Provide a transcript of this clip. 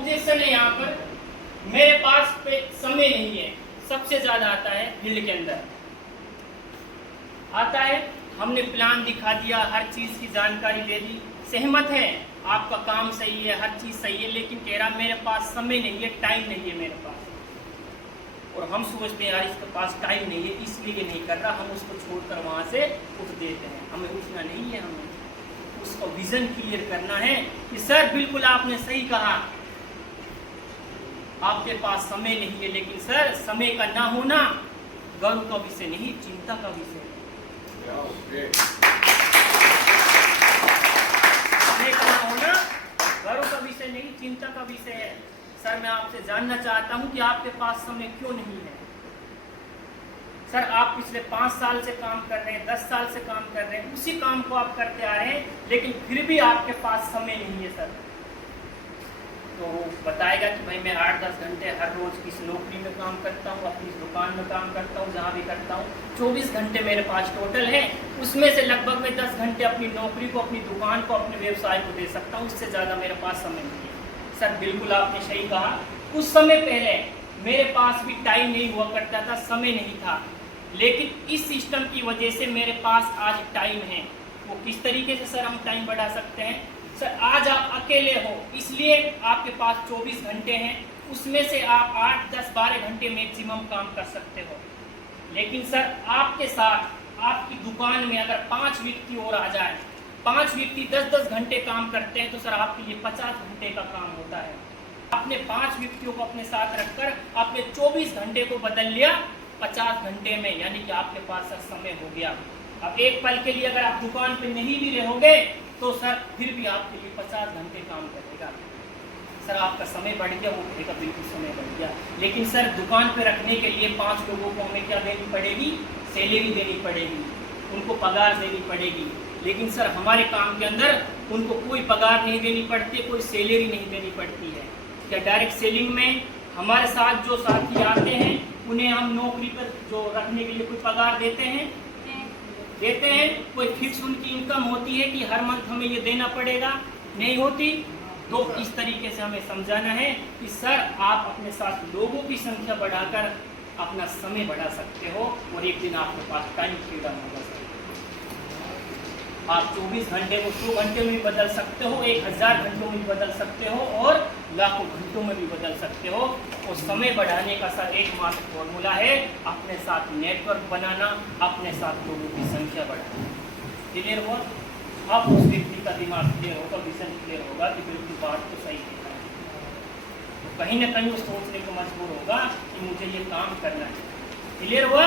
Objection है यहाँ पर, मेरे पास पे समय नहीं है, सबसे ज्यादा आता है फील्ड के अंदर आता है। हमने प्लान दिखा दिया, हर चीज की जानकारी दे दी, सहमत है, आपका काम सही है, हर चीज सही है, लेकिन कह रहा मेरे पास समय नहीं है, टाइम नहीं है मेरे पास। और हम सोचते हैं यार इसके पास टाइम नहीं है इसलिए नहीं कर रहा, हम उसको छोड़कर वहां से उठ देते हैं। हमें उठना नहीं है, हमें उसको विजन क्लियर करना है कि सर बिल्कुल आपने सही कहा, आपके पास समय नहीं है, लेकिन सर समय का ना होना गर्व का विषय नहीं, चिंता का विषय है। समय का ना होना गर्व का विषय नहीं, चिंता का विषय है। सर मैं आपसे जानना चाहता हूं कि आपके पास समय क्यों नहीं है। सर आप पिछले 5 साल से काम कर रहे हैं, 10 साल से काम कर रहे हैं, उसी काम को आप करते आ रहे हैं, लेकिन फिर भी आपके पास समय नहीं है सर। तो वो बताएगा कि भाई मैं 8-10 घंटे हर रोज किस नौकरी में काम करता हूँ, अपनी दुकान में काम करता हूँ, जहाँ भी करता हूँ 24 घंटे मेरे पास टोटल है, उसमें से लगभग मैं 10 घंटे अपनी नौकरी को, अपनी दुकान को, अपने व्यवसाय को दे सकता हूँ, उससे ज़्यादा मेरे पास समय नहीं है। सर बिल्कुल आपने सही कहा, कुछ समय पहले मेरे पास भी टाइम नहीं हुआ करता था, समय नहीं था, लेकिन इस सिस्टम की वजह से मेरे पास आज टाइम है। वो किस तरीके से सर हम टाइम बढ़ा सकते हैं? सर आज आप अकेले हो इसलिए आपके पास 24 घंटे हैं, उसमें से आप 8, 10, 12 घंटे मैक्सिमम काम कर सकते हो। लेकिन सर आपके साथ आपकी दुकान में अगर 5 व्यक्ति और आ जाए, 5 व्यक्ति 10-10 घंटे काम करते हैं, तो सर आपके लिए 50 घंटे का काम होता है। आपने 5 व्यक्तियों को अपने साथ रखकर आपने 24 घंटे को बदल लिया 50 घंटे में, यानी कि आपके पास सर समय हो गया। अब एक पल के लिए अगर आप दुकान पे नहीं भी रहोगे तो सर फिर भी आपके लिए 50 घंटे काम करेगा। सर आपका समय बढ़ गया, वो कहेगा बिल्कुल समय बढ़ गया, लेकिन सर दुकान पे रखने के लिए 5 लोगों को हमें क्या देनी पड़ेगी? सैलरी देनी पड़ेगी, उनको पगार देनी पड़ेगी। लेकिन सर हमारे काम के अंदर उनको कोई पगार नहीं देनी पड़ती, कोई सैलरी नहीं देनी पड़ती है। क्या डायरेक्ट सेलिंग में हमारे साथ जो साथी आते हैं उन्हें हम नौकरी पर जो रखने के लिए कोई पगार देते हैं? कोई फिक्स उनकी इनकम होती है कि हर मंथ हमें ये देना पड़ेगा? नहीं होती। तो इस तरीके से हमें समझाना है कि सर आप अपने साथ लोगों की संख्या बढ़ाकर अपना समय बढ़ा सकते हो और एक दिन आपके पास टाइम फ्रीडम होगा। सर आप 24 घंटे को 100 घंटे में भी बदल सकते हो, 1000 घंटों में भी बदल सकते हो और लाखों घंटों में भी बदल सकते हो। और समय बढ़ाने का सर एकमात्र फॉर्मूला है अपने साथ नेटवर्क बनाना, अपने साथ लोगों की संख्या बढ़ाना। क्लियर हुआ? अब उस व्यक्ति का दिमाग क्लियर होगा, विजन क्लियर होगा कि बिल्कुल बात तो सही है, तो कहीं ना कहीं वो सोचने को मजबूर होगा कि मुझे ये काम करना है। क्लियर हुआ?